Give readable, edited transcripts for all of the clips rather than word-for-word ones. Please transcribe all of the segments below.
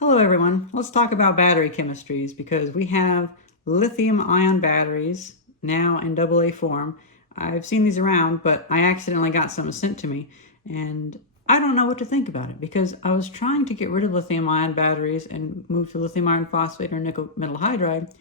Hello everyone, let's talk about battery chemistries because we have lithium-ion batteries now in AA form. I've seen these around, but I accidentally got some sent to me and I don't know what to think about it because I was trying to get rid of lithium-ion batteries and move to lithium iron phosphate or nickel metal hydride,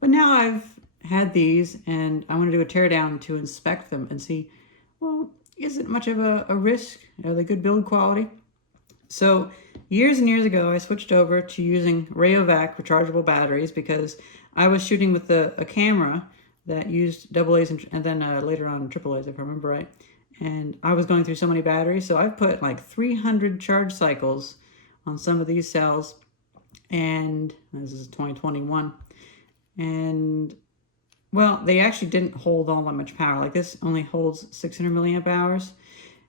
but now I've had these and I want to do a teardown to inspect them and see, well, is it much of a risk? Are they good build quality? So years and years ago, I switched over to using Rayovac rechargeable batteries because I was shooting with a camera that used AA's and then later on AAA's, if I remember right. And I was going through so many batteries, so I've put like 300 charge cycles on some of these cells, and this is 2021. And well, they actually didn't hold all that much power. Like this only holds 600 milliamp hours.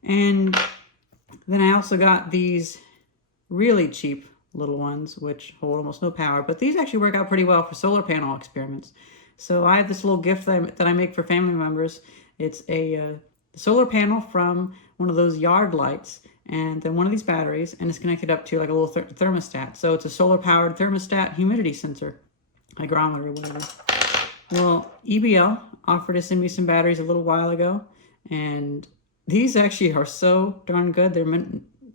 And then I also got these really cheap little ones, which hold almost no power, but these actually work out pretty well for solar panel experiments. So I have this little gift that I make for family members. It's a solar panel from one of those yard lights, and then one of these batteries, and it's connected up to like a little thermostat. So it's a solar-powered thermostat humidity sensor, hygrometer or whatever. Well, EBL offered to send me some batteries a little while ago, and these actually are so darn good. They're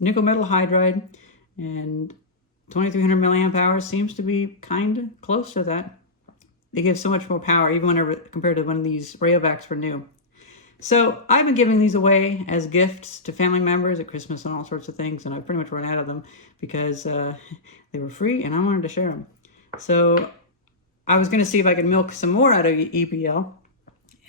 nickel metal hydride, and 2300 milliamp hours seems to be kind of close to that. They give so much more power, even whenever compared to when these Rayovacs were new. So I've been giving these away as gifts to family members at Christmas and all sorts of things, and I've pretty much run out of them because they were free and I wanted to share them. So I was going to see if I could milk some more out of EBL,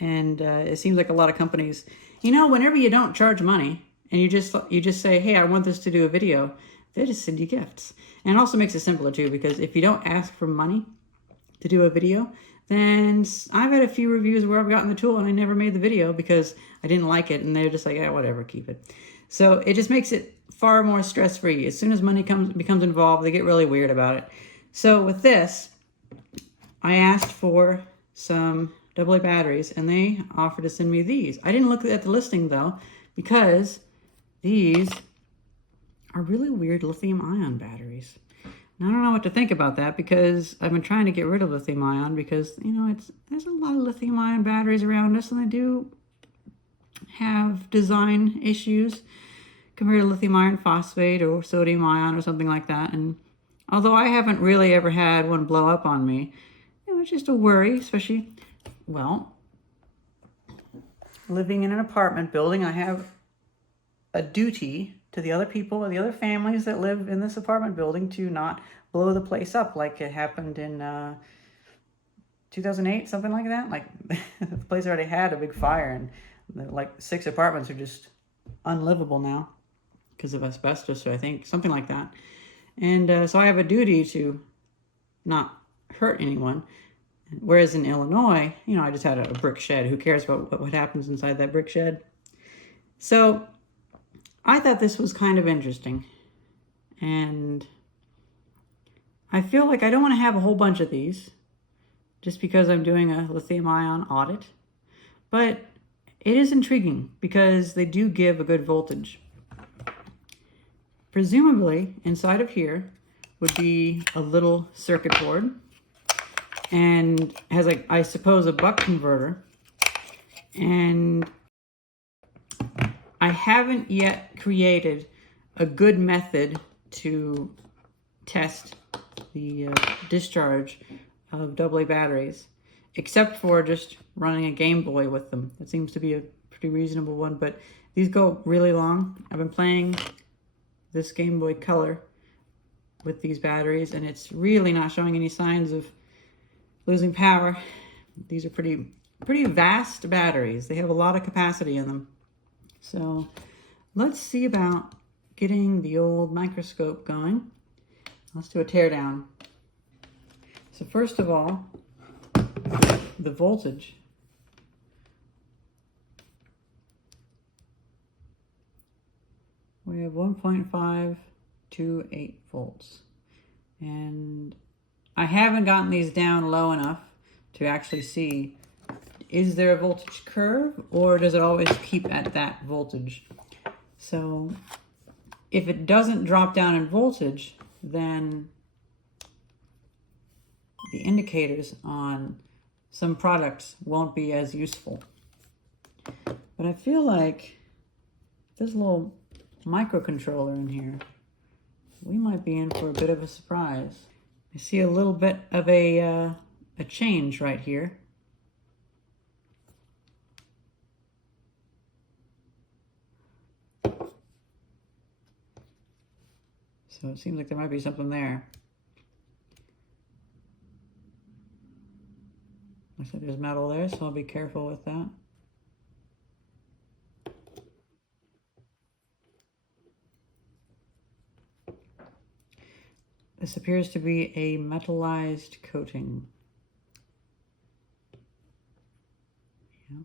and it seems like a lot of companies, you know, whenever you don't charge money and you just say, hey, I want this to do a video, they just send you gifts. And it also makes it simpler too, because if you don't ask for money to do a video, then I've had a few reviews where I've gotten the tool and I never made the video because I didn't like it, and they're just like, yeah, whatever, keep it. So it just makes it far more stress-free. As soon as money becomes involved, they get really weird about it. So with this, I asked for some AA batteries, and they offered to send me these. I didn't look at the listing though, because these are really weird lithium-ion batteries. And I don't know what to think about that because I've been trying to get rid of lithium-ion because, you know, there's a lot of lithium-ion batteries around us, and they do have design issues compared to lithium iron phosphate or sodium ion or something like that. And although I haven't really ever had one blow up on me, it was just a worry, especially, well, living in an apartment building, I have a duty to the other people and the other families that live in this apartment building to not blow the place up like it happened in 2008, something like that. Like the place already had a big fire, and like 6 apartments are just unlivable now because of asbestos, or I think something like that. And so I have a duty to not hurt anyone. Whereas in Illinois, you know, I just had a brick shed. Who cares about what happens inside that brick shed? So I thought this was kind of interesting. And I feel like I don't want to have a whole bunch of these just because I'm doing a lithium-ion audit. But it is intriguing because they do give a good voltage. Presumably, inside of here would be a little circuit board, and has, like, I suppose, a buck converter. And I haven't yet created a good method to test the discharge of AA batteries, except for just running a Game Boy with them. It seems to be a pretty reasonable one, but these go really long. I've been playing this Game Boy Color with these batteries, and it's really not showing any signs of losing power. These are pretty vast batteries. They have a lot of capacity in them. So let's see about getting the old microscope going. Let's do a teardown. So first of all, the voltage. We have 1.528 volts. And I haven't gotten these down low enough to actually see, is there a voltage curve or does it always keep at that voltage? So if it doesn't drop down in voltage, then the indicators on some products won't be as useful. But I feel like this little microcontroller in here, we might be in for a bit of a surprise. I see a little bit of a change right here. So it seems like there might be something there. Looks like there's metal there, so I'll be careful with that. This appears to be a metallized coating. Yeah.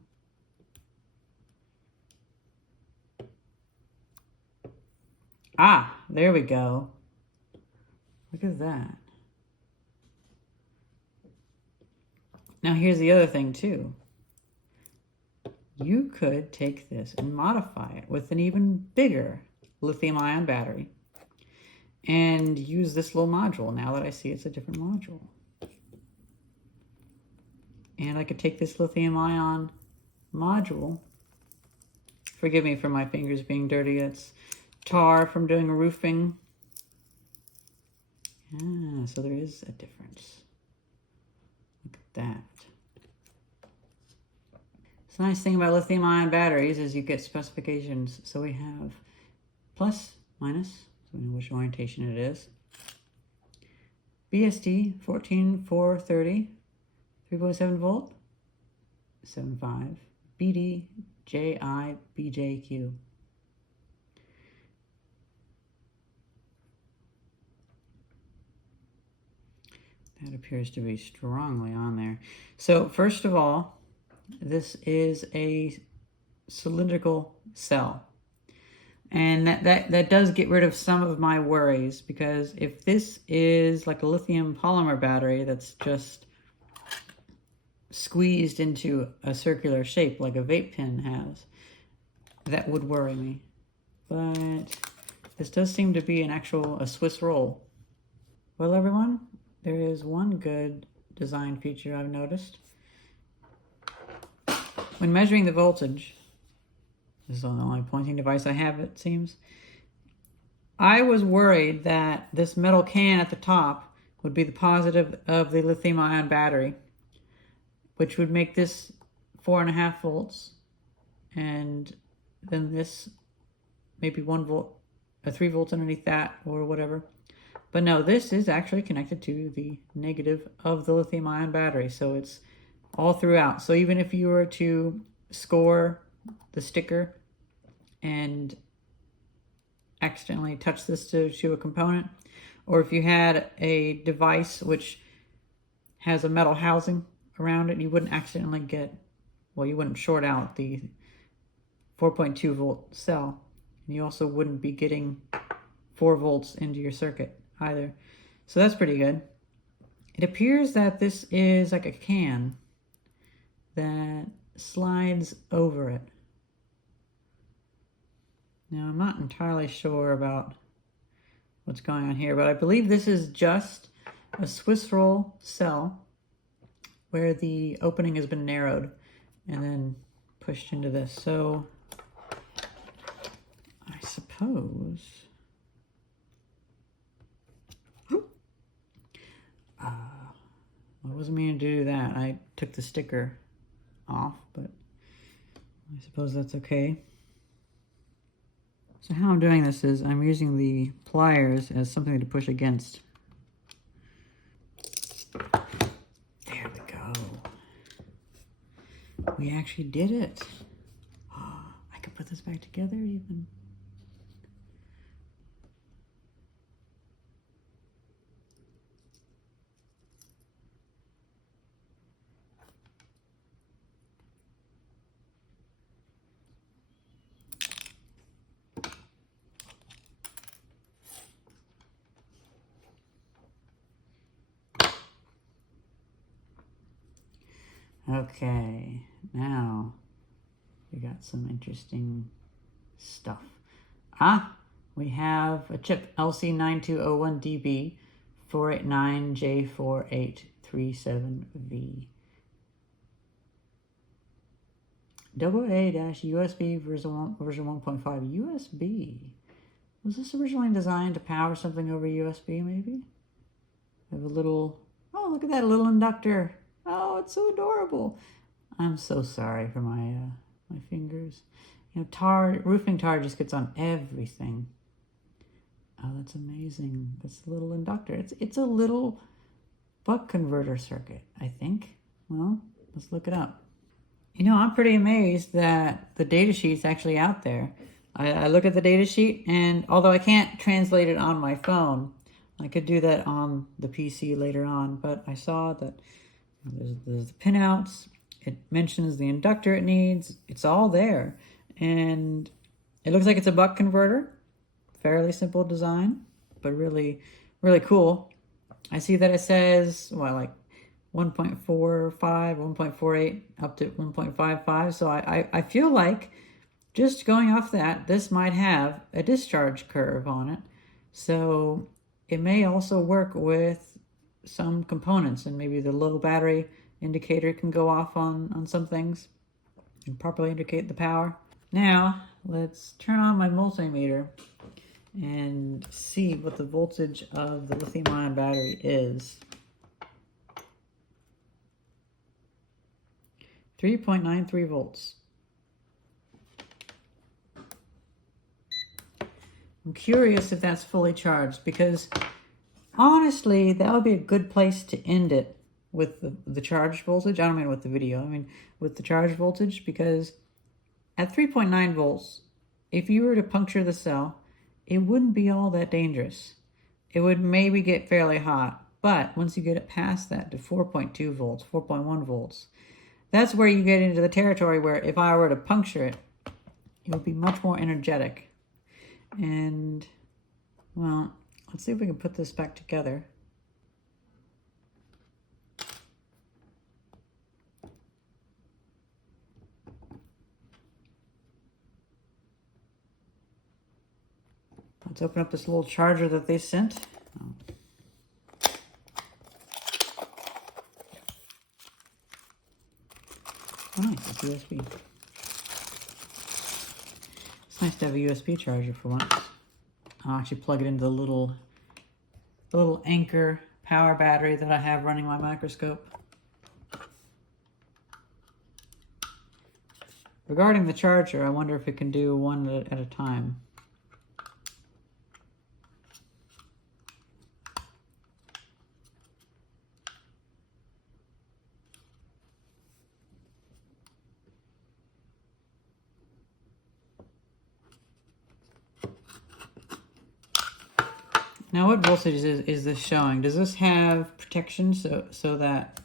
Ah, there we go. Look at that. Now here's the other thing too. You could take this and modify it with an even bigger lithium-ion battery and use this little module. Now that I see it's a different module. And I could take this lithium-ion module, forgive me for my fingers being dirty, it's tar from doing roofing. Ah, so there is a difference. Look at that. The nice thing about lithium-ion batteries is you get specifications. So we have plus, minus, so we know which orientation it is. BSD 14430, 3.7 volt, 7.5. BD, JI, BJQ. That appears to be strongly on there. So first of all, this is a cylindrical cell. And that does get rid of some of my worries, because if this is like a lithium polymer battery that's just squeezed into a circular shape like a vape pen has, that would worry me. But this does seem to be a Swiss roll. Well, everyone, there is one good design feature I've noticed. When measuring the voltage, this is the only pointing device I have, it seems, I was worried that this metal can at the top would be the positive of the lithium-ion battery, which would make this 4.5 volts, and then this maybe 1 volt, or 3 volts underneath that, or whatever. But no, this is actually connected to the negative of the lithium-ion battery, so it's all throughout. So even if you were to score the sticker and accidentally touch this to a component, or if you had a device which has a metal housing around it, you wouldn't accidentally get, well, you wouldn't short out the 4.2 volt cell. And you also wouldn't be getting 4 volts into your circuit either. So that's pretty good. It appears that this is like a can that slides over it. Now, I'm not entirely sure about what's going on here, but I believe this is just a Swiss roll cell where the opening has been narrowed and then pushed into this. So I suppose I wasn't meaning to do that. I took the sticker off, but I suppose that's okay. So how I'm doing this is I'm using the pliers as something to push against. There we go. We actually did it. Oh, I can put this back together even. Okay, now we got some interesting stuff. We have a chip LC9201DB 489J4837V. AA-USB version 1.5 USB. Was this originally designed to power something over USB, maybe? I have a little, oh, look at that, a little inductor. Oh, it's so adorable. I'm so sorry for my my fingers. You know, roofing tar just gets on everything. Oh, that's amazing. This little inductor. It's a little buck converter circuit, I think. Well, let's look it up. You know, I'm pretty amazed that the data sheet's actually out there. I look at the data sheet, and although I can't translate it on my phone, I could do that on the PC later on, but I saw that there's the pinouts. It mentions the inductor it needs. It's all there. And it looks like it's a buck converter. Fairly simple design, but really, really cool. I see that it says, well, like 1.45, 1.48 up to 1.55. So I feel like just going off that, this might have a discharge curve on it. So it may also work with some components, and maybe the low battery indicator can go off on some things and properly indicate the power. Now, let's turn on my multimeter and see what the voltage of the lithium-ion battery is. 3.93 volts. I'm curious if that's fully charged, because honestly, that would be a good place to end it with the charge voltage. I don't mean with the video, I mean with the charge voltage, because at 3.9 volts, if you were to puncture the cell, it wouldn't be all that dangerous. It would maybe get fairly hot, but once you get it past that to 4.2 volts, 4.1 volts, that's where you get into the territory where if I were to puncture it, it would be much more energetic. And, well, let's see if we can put this back together. Let's open up this little charger that they sent. Oh. Oh, nice, it's USB. It's nice to have a USB charger for once. I'll actually plug it into the little Anchor power battery that I have running my microscope. Regarding the charger, I wonder if it can do one at a time. Now, what voltage is this showing? Does this have protection so that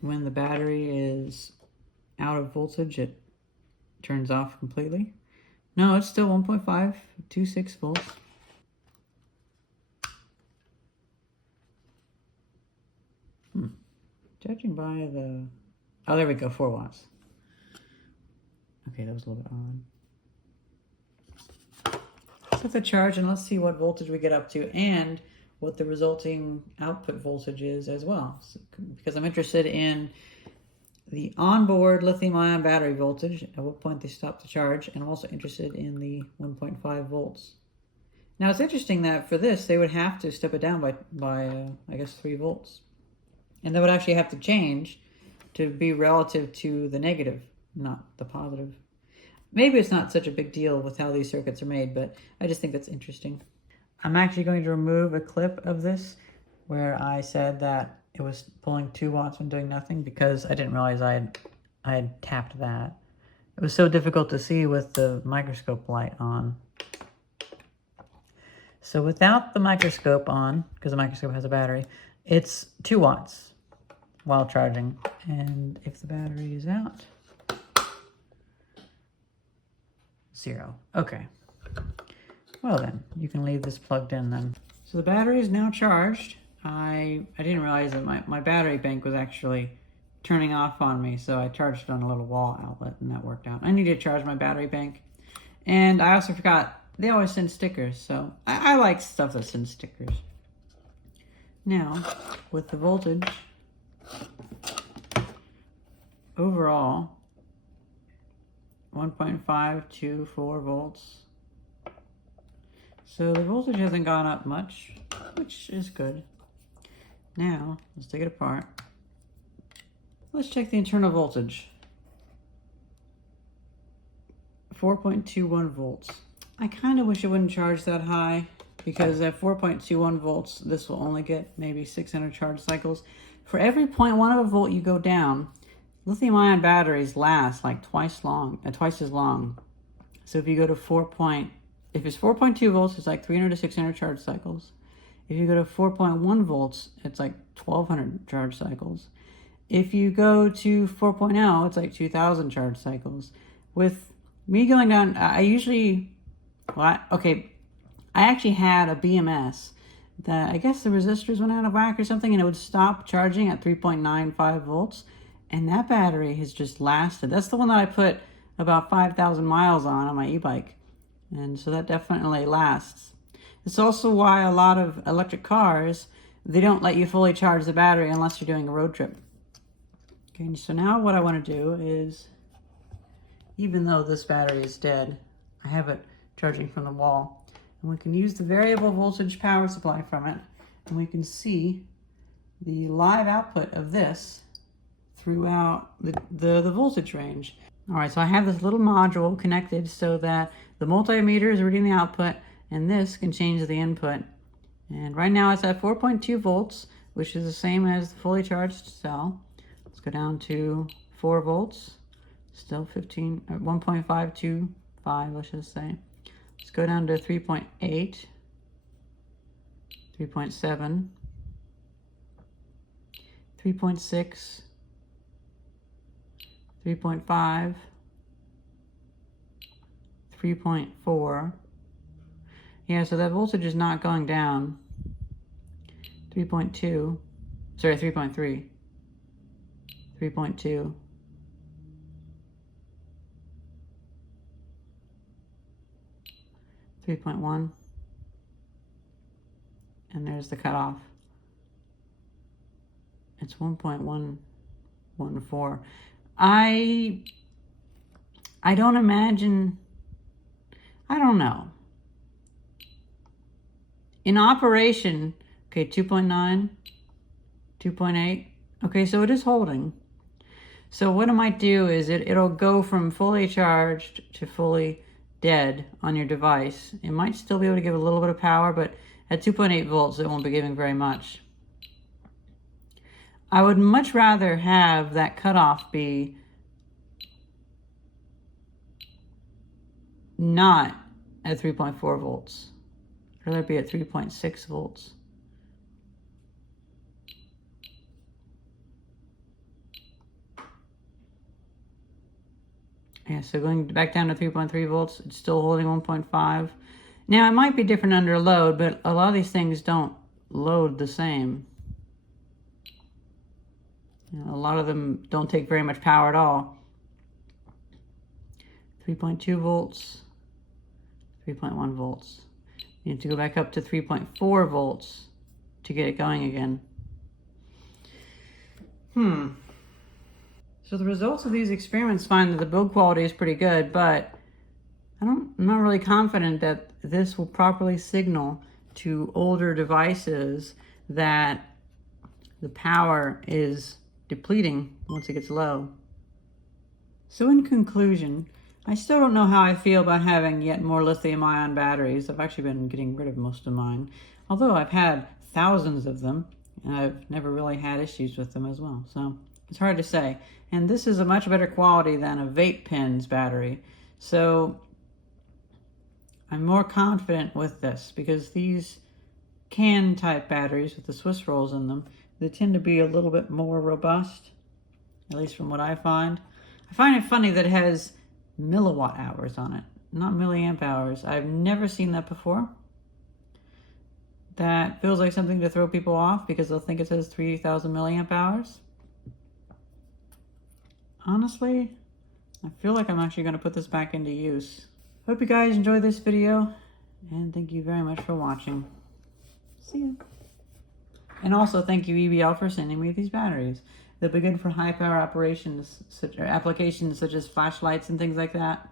when the battery is out of voltage, it turns off completely? No, it's still 1.526 volts. Judging by the... Oh, there we go, 4 watts. Okay, that was a little bit odd. Set the charge, and let's see what voltage we get up to and what the resulting output voltage is as well. So, because I'm interested in the onboard lithium-ion battery voltage, at what point they stop the charge, and I'm also interested in the 1.5 volts. Now, it's interesting that for this, they would have to step it down by I guess 3 volts. And they would actually have to change to be relative to the negative, not the positive. Maybe it's not such a big deal with how these circuits are made, but I just think that's interesting. I'm actually going to remove a clip of this where I said that it was pulling 2 watts when doing nothing, because I didn't realize I had tapped that. It was so difficult to see with the microscope light on. So without the microscope on, because the microscope has a battery, it's 2 watts while charging. And if the battery is out, 0. Okay. Well then, you can leave this plugged in then. So the battery is now charged. I didn't realize that my battery bank was actually turning off on me, so I charged it on a little wall outlet, and that worked out. I need to charge my battery bank. And I also forgot, they always send stickers, so I like stuff that sends stickers. Now, with the voltage overall, 1.524 volts. So the voltage hasn't gone up much, which is good. Now, let's take it apart. Let's check the internal voltage. 4.21 volts. I kind of wish it wouldn't charge that high, because at 4.21 volts, this will only get maybe 600 charge cycles. For every 0.1 of a volt you go down, lithium-ion batteries last like twice as long. So if you go to if it's 4.2 volts, it's like 300 to 600 charge cycles. If you go to 4.1 volts, it's like 1200 charge cycles. If you go to 4.0, it's like 2000 charge cycles. With me going down, I actually had a BMS that I guess the resistors went out of whack or something, and it would stop charging at 3.95 volts. And that battery has just lasted. That's the one that I put about 5,000 miles on my e-bike. And so that definitely lasts. It's also why a lot of electric cars, they don't let you fully charge the battery unless you're doing a road trip. Okay, so now what I want to do is, even though this battery is dead, I have it charging from the wall. And we can use the variable voltage power supply from it, and we can see the live output of this throughout the voltage range. All right, so I have this little module connected so that the multimeter is reading the output, and this can change the input. And right now it's at 4.2 volts, which is the same as the fully charged cell. Let's go down to 4 volts, still 1.525, let's just say. Let's go down to 3.8, 3.7, 3.6, 3.5, 3.4. Yeah, so that voltage is not going down. 3.2, sorry, 3.3, 3.2, 3.1, and there's the cutoff. It's 1.114. I don't imagine, I don't know. In operation, okay, 2.9, 2.8. Okay, so it is holding. So what it might do is it'll go from fully charged to fully dead on your device. It might still be able to give a little bit of power, but at 2.8 volts, it won't be giving very much. I would much rather have that cutoff be not at 3.4 volts. I'd rather be at 3.6 volts. Yeah, so going back down to 3.3 volts, it's still holding 1.5. Now, it might be different under load, but a lot of these things don't load the same. You know, a lot of them don't take very much power at all. 3.2 volts, 3.1 volts. You have to go back up to 3.4 volts to get it going again. So the results of these experiments find that the build quality is pretty good, but I'm not really confident that this will properly signal to older devices that the power is depleting once it gets low. So in conclusion, I still don't know how I feel about having yet more lithium-ion batteries. I've actually been getting rid of most of mine, although I've had thousands of them, and I've never really had issues with them as well. So it's hard to say. And this is a much better quality than a vape pen's battery. So I'm more confident with this, because these can type batteries with the Swiss rolls in them, they tend to be a little bit more robust, at least from what I find. I find it funny that it has milliwatt hours on it, not milliamp hours. I've never seen that before. That feels like something to throw people off because they'll think it says 3,000 milliamp hours. Honestly, I feel like I'm actually going to put this back into use. Hope you guys enjoyed this video, and thank you very much for watching. See ya. And also, thank you, EBL, for sending me these batteries. They'll be good for high power operations, applications such as flashlights and things like that.